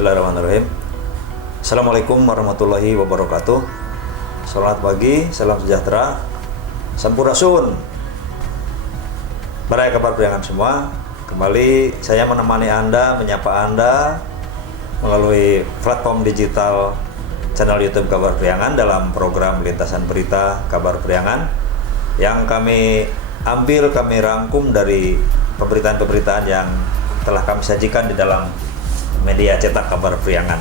Bismillahirrahmanirrahim. Assalamualaikum warahmatullahi wabarakatuh. Selamat pagi, salam sejahtera, sampurasun. Para kabar priangan semua, kembali saya menemani Anda, menyapa Anda melalui platform digital channel YouTube Kabar Priangan dalam program Lintasan Berita Kabar Priangan yang kami ambil, kami rangkum dari pemberitaan-pemberitaan yang telah kami sajikan di dalam media cetak Kabar Priangan.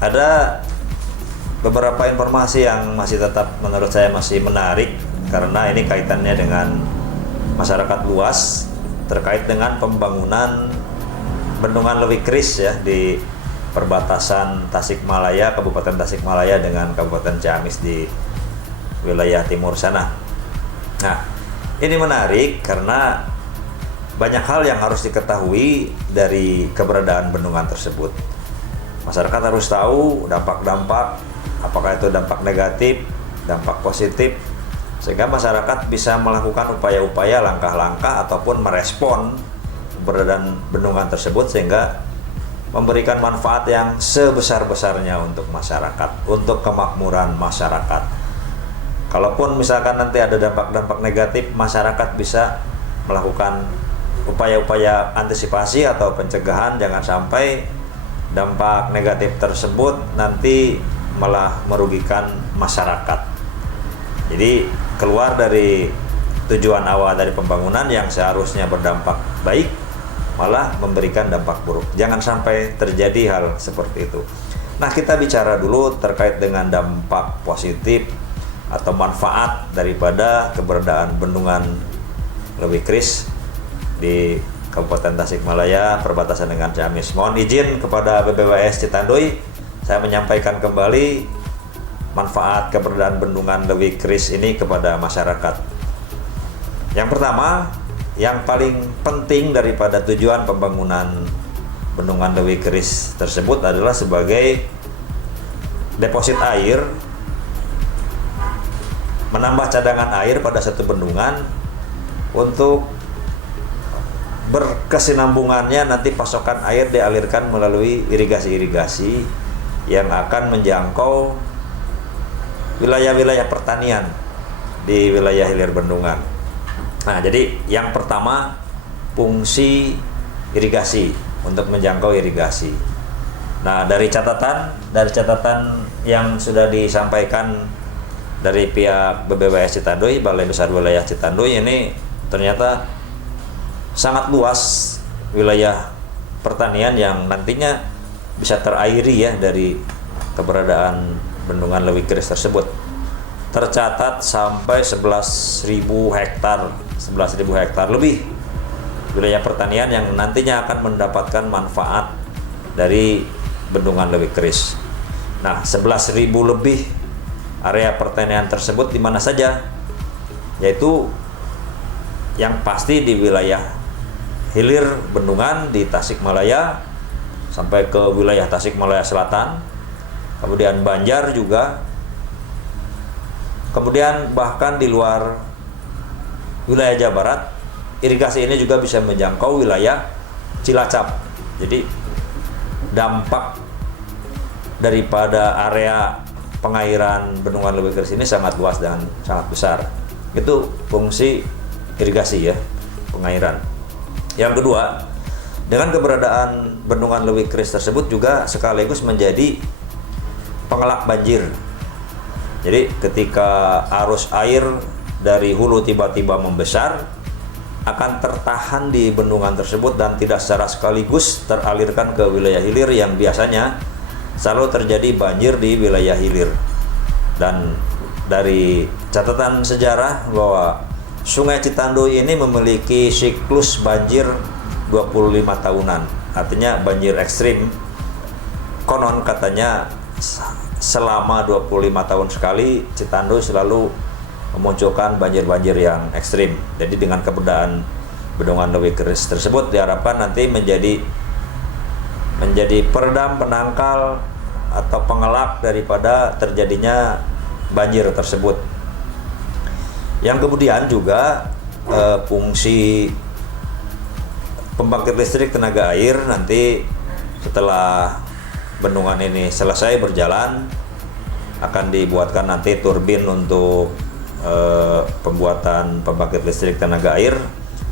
Ada beberapa informasi yang masih tetap menurut saya masih menarik karena ini kaitannya dengan masyarakat luas terkait dengan pembangunan bendungan Lewi Kris ya di perbatasan Tasikmalaya, Kabupaten Tasikmalaya dengan Kabupaten Ciamis di wilayah timur sana. Nah, ini menarik karena banyak hal yang harus diketahui dari keberadaan bendungan tersebut. Masyarakat harus tahu dampak-dampak, apakah itu dampak negatif, dampak positif, sehingga masyarakat bisa melakukan upaya-upaya, langkah-langkah ataupun merespon keberadaan bendungan tersebut sehingga memberikan manfaat yang sebesar-besarnya untuk masyarakat, untuk kemakmuran masyarakat. Kalaupun misalkan nanti ada dampak-dampak negatif, masyarakat bisa melakukan upaya-upaya antisipasi atau pencegahan jangan sampai dampak negatif tersebut nanti malah merugikan masyarakat. Jadi keluar dari tujuan awal dari pembangunan yang seharusnya berdampak baik malah memberikan dampak buruk. Jangan sampai terjadi hal seperti itu. Nah, kita bicara dulu terkait dengan dampak positif atau manfaat daripada keberadaan bendungan Lewi Kris di Kabupaten Tasikmalaya perbatasan dengan Ciamis. Mohon izin kepada BBWS Citanduy, saya menyampaikan kembali manfaat keberadaan bendungan Lewi Kris ini kepada masyarakat. Yang pertama, yang paling penting daripada tujuan pembangunan bendungan Lewi Kris tersebut adalah sebagai deposit air, menambah cadangan air pada satu bendungan untuk berkesinambungannya nanti pasokan air dialirkan melalui irigasi-irigasi yang akan menjangkau wilayah-wilayah pertanian di wilayah hilir bendungan. Nah, jadi yang pertama fungsi irigasi untuk menjangkau irigasi. Nah, dari catatan yang sudah disampaikan dari pihak BBWS Citanduy, Balai Besar Wilayah Citanduy, ini ternyata sangat luas wilayah pertanian yang nantinya bisa terairi ya dari keberadaan bendungan Lewi Kris tersebut. Tercatat sampai 11.000 hektar lebih wilayah pertanian yang nantinya akan mendapatkan manfaat dari bendungan Lewi Kris. Nah, 11.000 lebih area pertanian tersebut di mana saja? Yaitu yang pasti di wilayah hilir bendungan di Tasikmalaya sampai ke wilayah Tasikmalaya Selatan, kemudian Banjar juga, kemudian bahkan di luar wilayah Jawa Barat, irigasi ini juga bisa menjangkau wilayah Cilacap. Jadi dampak daripada area pengairan bendungan Lewi Kris ini sangat luas dan sangat besar. Itu fungsi irigasi ya, pengairan. Yang kedua, dengan keberadaan bendungan Lewi Kris tersebut juga sekaligus menjadi pengelak banjir. Jadi ketika arus air dari hulu tiba-tiba membesar, akan tertahan di bendungan tersebut dan tidak secara sekaligus teralirkan ke wilayah hilir yang biasanya selalu terjadi banjir di wilayah hilir. Dan dari catatan sejarah bahwa Sungai Citanduy ini memiliki siklus banjir 25 tahunan. Artinya banjir ekstrim. Konon katanya selama 25 tahun sekali Citanduy selalu memunculkan banjir-banjir yang ekstrim. Jadi dengan keberadaan bendungan Lewi Kris tersebut diharapkan nanti menjadi peredam, penangkal atau pengelak daripada terjadinya banjir tersebut. Yang kemudian juga fungsi pembangkit listrik tenaga air nanti Setelah bendungan ini selesai berjalan, akan dibuatkan nanti turbin untuk pembuatan pembangkit listrik tenaga air,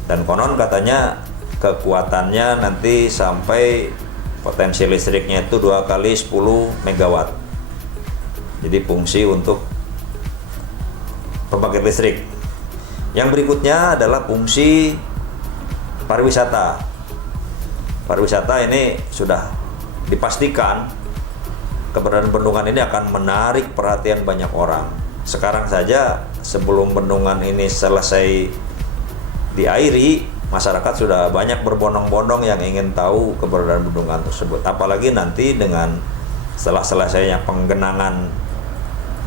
dan konon katanya kekuatannya nanti sampai potensi listriknya itu 2 kali 10 megawatt. Jadi fungsi untuk pembangkit listrik. Yang berikutnya adalah fungsi pariwisata. Pariwisata ini sudah dipastikan keberadaan bendungan ini akan menarik perhatian banyak orang. Sekarang saja sebelum bendungan ini selesai diairi, masyarakat sudah banyak berbondong-bondong yang ingin tahu keberadaan bendungan tersebut. Apalagi nanti dengan setelah selesainya penggenangan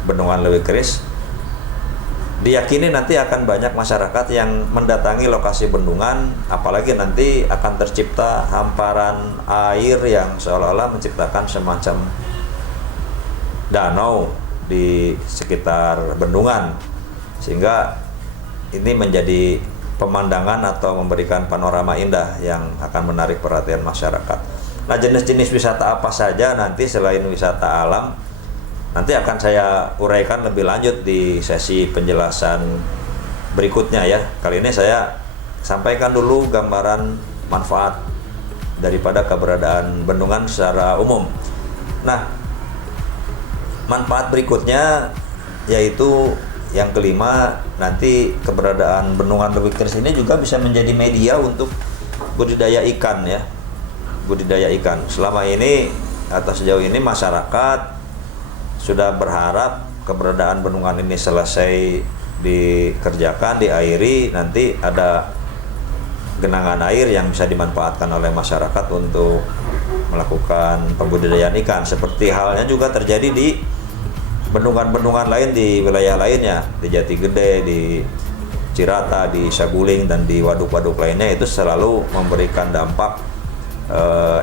bendungan Lewi Keris, diyakini nanti akan banyak masyarakat yang mendatangi lokasi bendungan, apalagi nanti akan tercipta hamparan air yang seolah-olah menciptakan semacam danau di sekitar bendungan, sehingga ini menjadi pemandangan atau memberikan panorama indah yang akan menarik perhatian masyarakat. Nah, jenis-jenis wisata apa saja nanti selain wisata alam nanti akan saya uraikan lebih lanjut di sesi penjelasan berikutnya ya. Kali ini saya sampaikan dulu gambaran manfaat daripada keberadaan bendungan secara umum. Nah, manfaat berikutnya yaitu yang kelima, nanti keberadaan bendungan Lewi Keris ini juga bisa menjadi media untuk budidaya ikan ya. Budidaya ikan. Selama ini atau sejauh ini masyarakat sudah berharap keberadaan bendungan ini selesai dikerjakan, diairi, nanti ada genangan air yang bisa dimanfaatkan oleh masyarakat untuk melakukan pembudidayaan ikan. Seperti halnya juga terjadi di bendungan-bendungan lain di wilayah lainnya, di Jati Gede, di Cirata, di Saguling, dan di waduk-waduk lainnya. Itu selalu memberikan dampak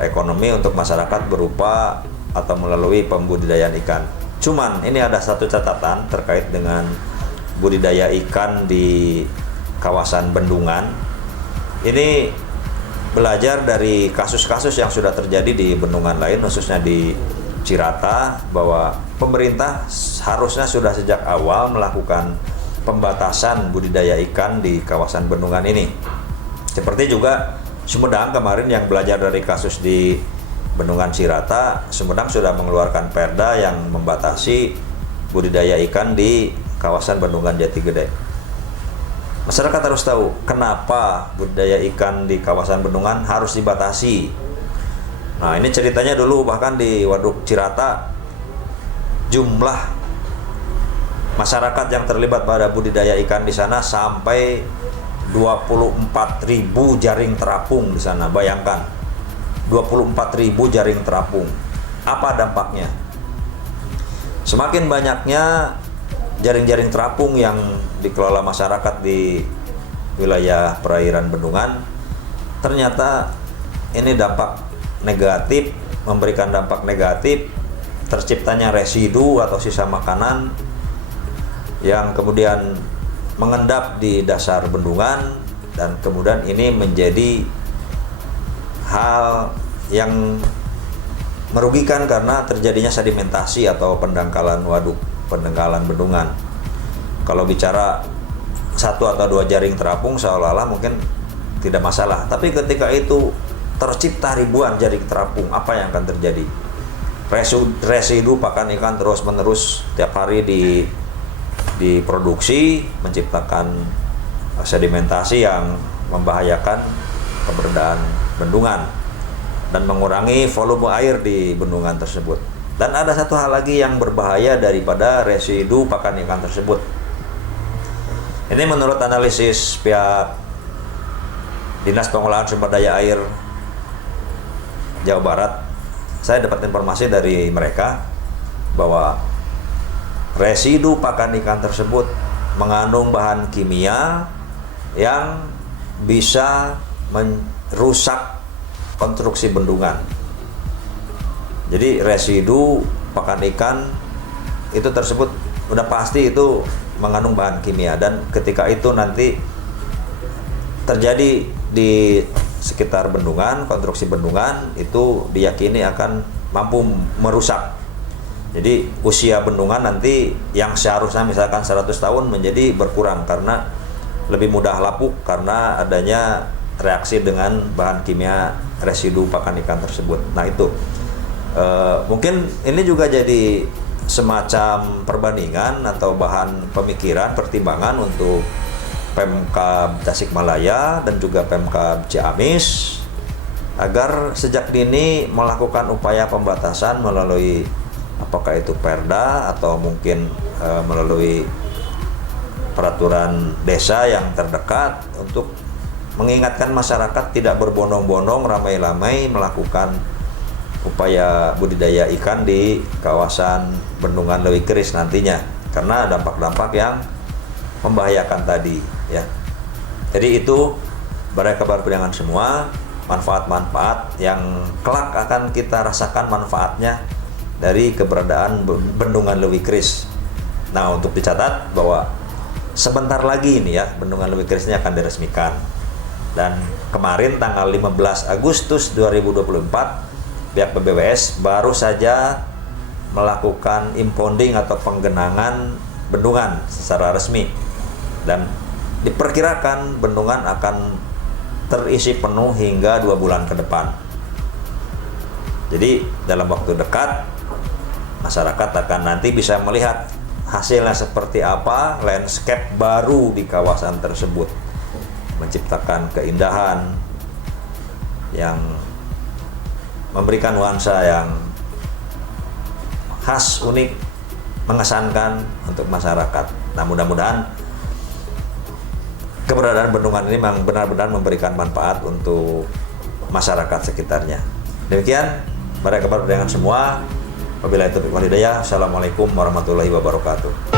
ekonomi untuk masyarakat berupa atau melalui pembudidayaan ikan. Cuman ini ada satu catatan terkait dengan budidaya ikan di kawasan bendungan. Ini belajar dari kasus-kasus yang sudah terjadi di bendungan lain, khususnya di Cirata, bahwa pemerintah harusnya sudah sejak awal melakukan pembatasan budidaya ikan di kawasan bendungan ini. Seperti juga Sumedang kemarin yang belajar dari kasus di Bendungan Cirata, Sumedang sudah mengeluarkan perda yang membatasi budidaya ikan di kawasan bendungan Jati Gede. Masyarakat harus tahu kenapa budidaya ikan di kawasan bendungan harus dibatasi. Nah, ini ceritanya dulu bahkan di Waduk Cirata, jumlah masyarakat yang terlibat pada budidaya ikan di sana sampai 24.000 jaring terapung di sana. Bayangkan, 24.000 jaring terapung. Apa dampaknya? Semakin banyaknya jaring-jaring terapung yang dikelola masyarakat di wilayah perairan bendungan, ternyata ini dampak negatif, memberikan dampak negatif, terciptanya residu atau sisa makanan yang kemudian mengendap di dasar bendungan, dan kemudian ini menjadi hal yang merugikan karena terjadinya sedimentasi atau pendangkalan waduk, pendangkalan bendungan. Kalau bicara 1 atau 2 jaring terapung seolah-olah mungkin tidak masalah, tapi ketika itu tercipta ribuan jaring terapung, apa yang akan terjadi? Residu pakan ikan terus-menerus tiap hari diproduksi, menciptakan sedimentasi yang membahayakan keberadaan bendungan dan mengurangi volume air di bendungan tersebut. Dan ada satu hal lagi yang berbahaya daripada residu pakan ikan tersebut. Ini menurut analisis pihak Dinas Pengelolaan Sumber Daya Air Jawa Barat, saya dapat informasi dari mereka bahwa residu pakan ikan tersebut mengandung bahan kimia yang bisa merusak konstruksi bendungan. Jadi residu pakan ikan itu tersebut udah pasti itu mengandung bahan kimia, dan ketika itu nanti terjadi di sekitar bendungan, konstruksi bendungan itu diyakini akan mampu merusak. Jadi usia bendungan nanti yang seharusnya misalkan 100 tahun menjadi berkurang karena lebih mudah lapuk karena adanya reaksi dengan bahan kimia residu pakan ikan tersebut. Nah itu mungkin ini juga jadi semacam perbandingan atau bahan pemikiran, pertimbangan untuk Pemkab Tasikmalaya dan juga Pemkab Ciamis agar sejak dini melakukan upaya pembatasan melalui apakah itu Perda atau mungkin melalui peraturan desa yang terdekat untuk mengingatkan masyarakat tidak berbondong-bondong ramai-ramai melakukan upaya budidaya ikan di kawasan Bendungan Leuwi Keris nantinya karena dampak-dampak yang membahayakan tadi ya. Jadi itu Balai Kabar Priangan semua manfaat-manfaat yang kelak akan kita rasakan manfaatnya dari keberadaan Bendungan Leuwi Keris. Nah, untuk dicatat bahwa sebentar lagi ini ya Bendungan Leuwi Keris ini akan diresmikan. Dan kemarin tanggal 15 Agustus 2024 pihak PBWS baru saja melakukan impounding atau penggenangan bendungan secara resmi. Dan diperkirakan bendungan akan terisi penuh hingga 2 bulan ke depan. Jadi dalam waktu dekat masyarakat akan nanti bisa melihat hasilnya seperti apa, landscape baru di kawasan tersebut menciptakan keindahan yang memberikan nuansa yang khas, unik, mengesankan untuk masyarakat. Nah, mudah-mudahan keberadaan bendungan ini memang benar-benar memberikan manfaat untuk masyarakat sekitarnya. Demikian, Balai Kabar Priangan semua. Wabillahi taufiq wal hidayah. Assalamualaikum warahmatullahi wabarakatuh.